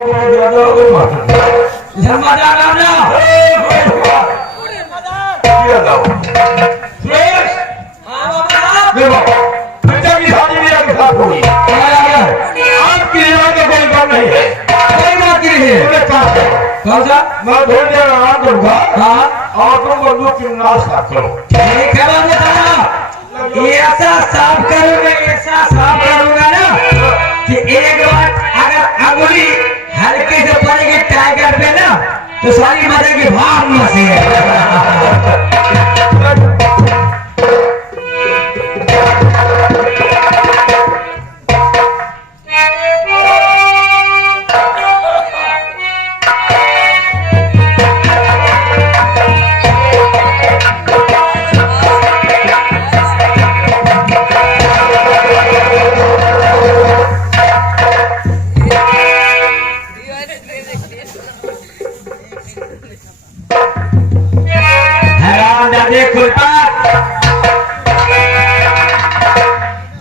मैं भूल जाना दूंगा और तुम बंदूक की नाश्ता करो। ठीक है ऐसा साफ करूंगा ना कि एक बार अगर अंगुली हल्के से पड़ेगी टाइगर पे ना तो सारी मजे की भाग मसी है।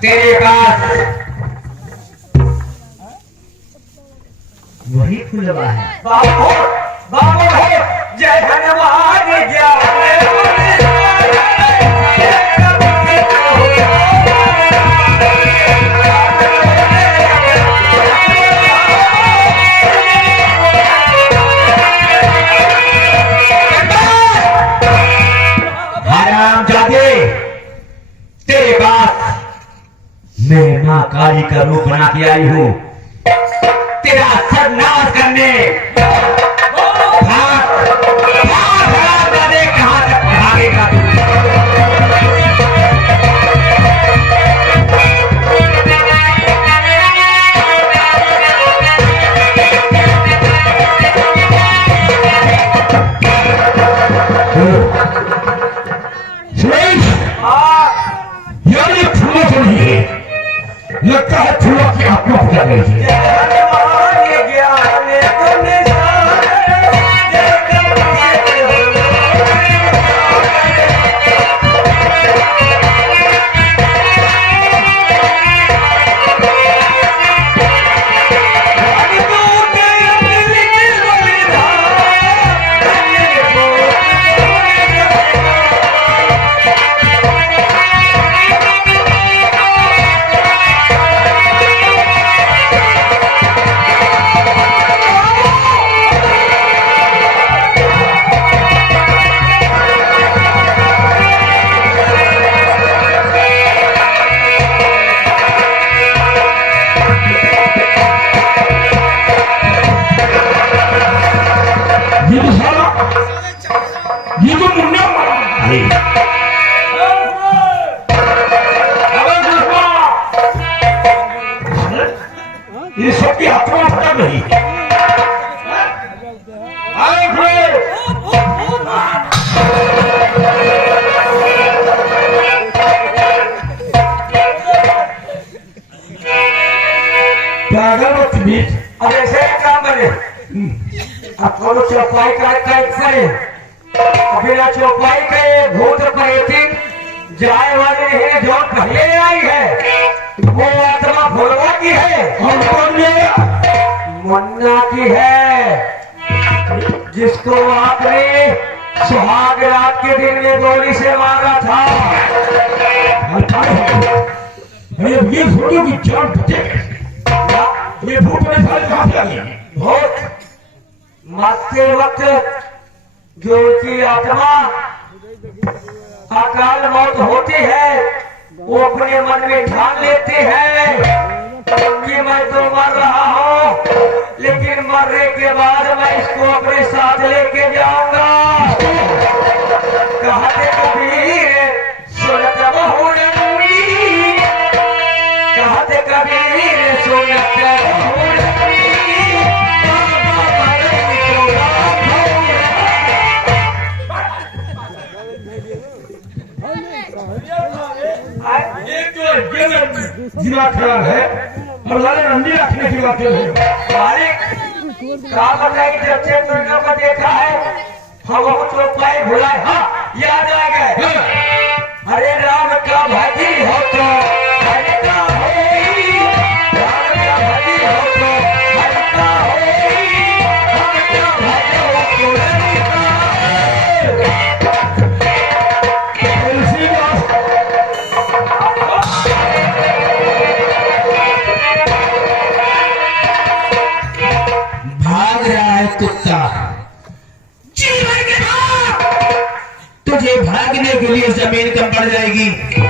तेरे पास वही खुलवा है बाबू है जय धन्यवाद तेरे पास मैं मां काली का रूप बना के आई हूँ तेरा सर्वनाश करने। कहां तक भागेगा तू? लगता है फूलों की आत्महत्या कर रही है। ये तो मुन्ना ये सबकी आत्मा पता नहीं अब ऐसे काम बने अब थोड़ा चौपाई करे बिना चौपाई के भूत प्रेत जाए वाले हैं जो पहले आई है वो आत्मा भोलवा की है मुन्ना की है जिसको आपने सुहाग रात के दिन में गोली से मारा था। ये फोटो की जान ये भूत में सारे कहां से आ गए? भूत मरते वक्त जो की आत्मा अकाल मौत होती है वो अपने मन में ठान लेते हैं कि मैं तो मर रहा हूँ लेकिन मरने के बाद मैं इसको अपने साथ लेके जाऊंगा। कहते कबीर सुनत बहुरंगी कहते कबीर सुनत दिमाग खराब है और वाले रंडी रखने की बात है। कहा बताइए जब से तुमने को देखा है हम तो पाए भुलाए। हाँ याद आ गए। अरे राम का भाजी हो तो हर का हो राम का भाजी हो तो हर का हो भागने के लिए जमीन कम पड़ जाएगी।